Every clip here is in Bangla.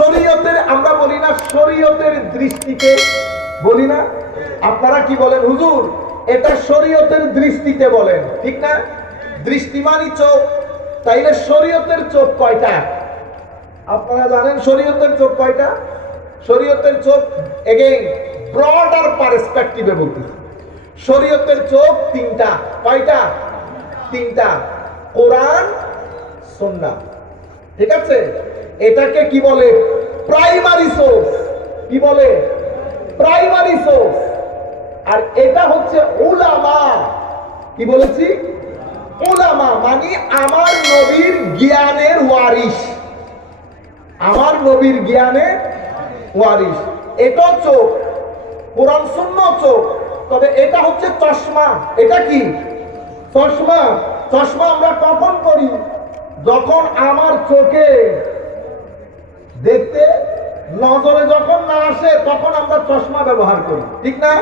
শরীয়তের, আমরা বলি না শরীয়তের দৃষ্টিতে, বলি না? আপনারা কি বলেন হুজুর এটা শরীয়তের দৃষ্টিতে বলেন, ঠিক না? দৃষ্টিমানি চোখ, তাইলে শরীয়তের চোখ কয়টা? আপনারা জানেন শরীয়তের চোখ কয়টা? শরীয়তের চোখ এগেইন ব্রডার পার্সপেক্টিভে বলতেছি, শরীয়তের চোখ তিনটা। কয়টা? তিনটা। কোরআন, সুন্নাহ, ঠিক আছে? এটাকে কি বলে? Primary source. কি বলে? Primary source. আর এটা হচ্ছে উলামা। কি বলেছি? উলামা মানে আমার নবীর জ্ঞানের ওয়ারিশ, আমার নবীর জ্ঞানের ওয়ারিশ। এটা চোখ, কোরআন সুন্নাহ চোখ। তবে এটা হচ্ছে চশমা। এটা কি? চশমা। চশমা আমরা কখন করি? যখন আমার চোখে দেখতে নজরে যখন না আসে তখন আমরা চশমা ব্যবহার করি, ঠিক না?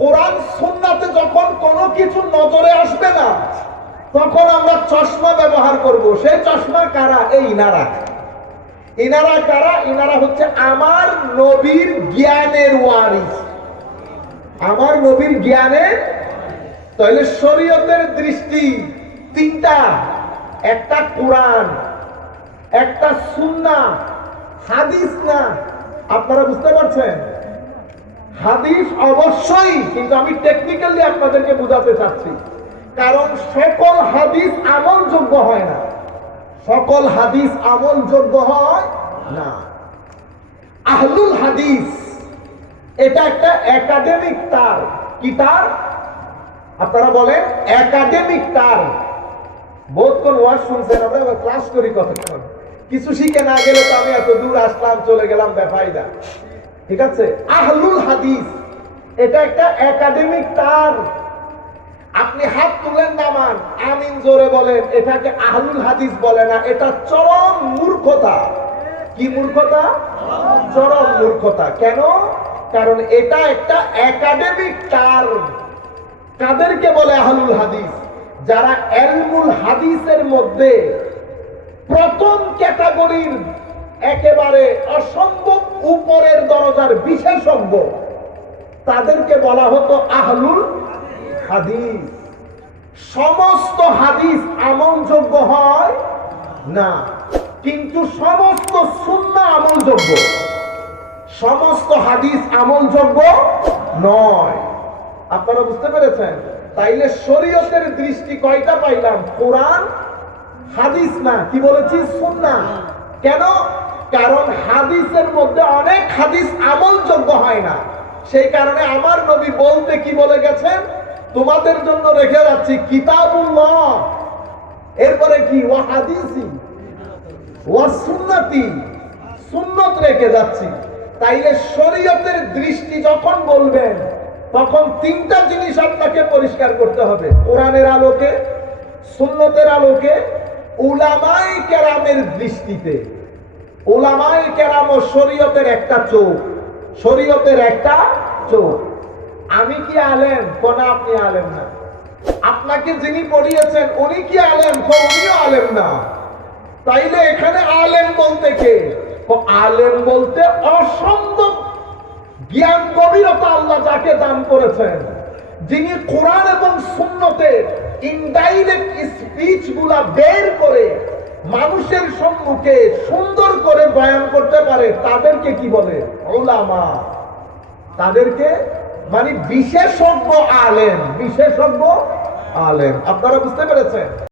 কোরআন সুন্নাতে যখন কোনো কিছু নজরে আসবে না তখন আমরা চশমা ব্যবহার করব। সেই চশমা কারা? এই ইনারা। ইনারা কারা? ইনারা হচ্ছে আমার নবীর জ্ঞানের ওয়ারিস, আমার নবীর জ্ঞানের। তাহলে শরীয়তের দৃষ্টি তিনটা, একটা কোরআন, একটা সুন্নাহ, হাদিস না। আপনারা বুঝতে পারছেন? হাদিস অবশ্যই, কিন্তু আমি টেকনিক্যালি আপনাদেরকে বোঝাতে চাচ্ছি, কারণ সকল হাদিস আমলযোগ্য হয় না, সকল হাদিস আমলযোগ্য হয় না। আহলুল হাদিস এটা একটা একাডেমিক টার্ম। কি টার্ম? আপনারা বলেন একাডেমিক টার্ম। বহুত কোন ওয়াজ শুনছেন, আমরা ক্লাস করি কতক্ষণ, কিছু শিখে না গেলে তো আমি এত দূর আসলাম, চলে গেলাম বেফায়দা, ঠিক আছে? আহলুল হাদিস এটা একটা একাডেমিক টার্ম। আপনি হাত তুলেন নামান, আমিন জোরে বলেন, এটাকে আহলুল হাদিস বলে না। এটা চরম মূর্খতা। কি মূর্খতা? চরম মূর্খতা। কেন? কারণ এটা একটা একাডেমিক টার্ম। কাদেরকে বলে আহলুল হাদিস? যারা ইলমুল হাদিসের মধ্যে প্রথম ক্যাটাগরির একেবারে অসম্ভব উপরের দরজার বিশেষজ্ঞ, তাদেরকে বলা হতো আহলুল হাদিস। সমস্ত হাদিস আমলযোগ্য হয় না, কিন্তু সমস্ত সুন্নাহ আমলযোগ্য। সমস্ত হাদিস আমলযোগ্য নয়। আপনারা বুঝতে পেরেছেন? তাইলে শরীয়তের দৃষ্টি কয়টা পাইলাম? কোরআন, হাদিস না, কি বলেছি? সুন্নাহ। কেন? কারণ হাদিসের মধ্যে অনেক হাদিস আমলযোগ্য হয় না। সেই কারণে আমার নবী বলতে কি বলে গেছেন? তোমাদের জন্য রেখে যাচ্ছি কিতাবুল্লাহ, এরপরে কি? ওয়া হাদিসি ওয়া সুন্নতি, সুন্নত রেখে যাচ্ছি। তাইলে শরীয়তের দৃষ্টি যখন বলবেন তখন তিনটা জিনিস আপনাকে পরিষ্কার করতে হবে, কোরআনের আলোকে, সুন্নতের আলোকে, উলামায়ে কেরামের দৃষ্টিতে। উলামায়ে কেরাম ও শরীয়তের একটা চোখ, শরীয়তের একটা চোখ। আমি কি আলেম? কোন আপনি আলেম না। আপনাকে যিনি পড়িয়েছেন উনি কি আলেম? উনিও আলেম না। তাইলে এখানে আলেম বলতে কে? আলেম বলতে অসম্ভব জ্ঞান গভীরতা আল্লাহ যাকে দান করেছেন, যিনি কোরআন এবং সুন্নতের ইনডাইরেক্ট স্পিচ গুলা বের করে মানুষের সম্মুখে সুন্দর করে বয়ান করতে পারে, তাদেরকে কি বলে? উলামা। তাদেরকে মানে বিশেষজ্ঞ আলেম, বিশেষজ্ঞ আলেম। আপনারা বুঝতে পেরেছেন?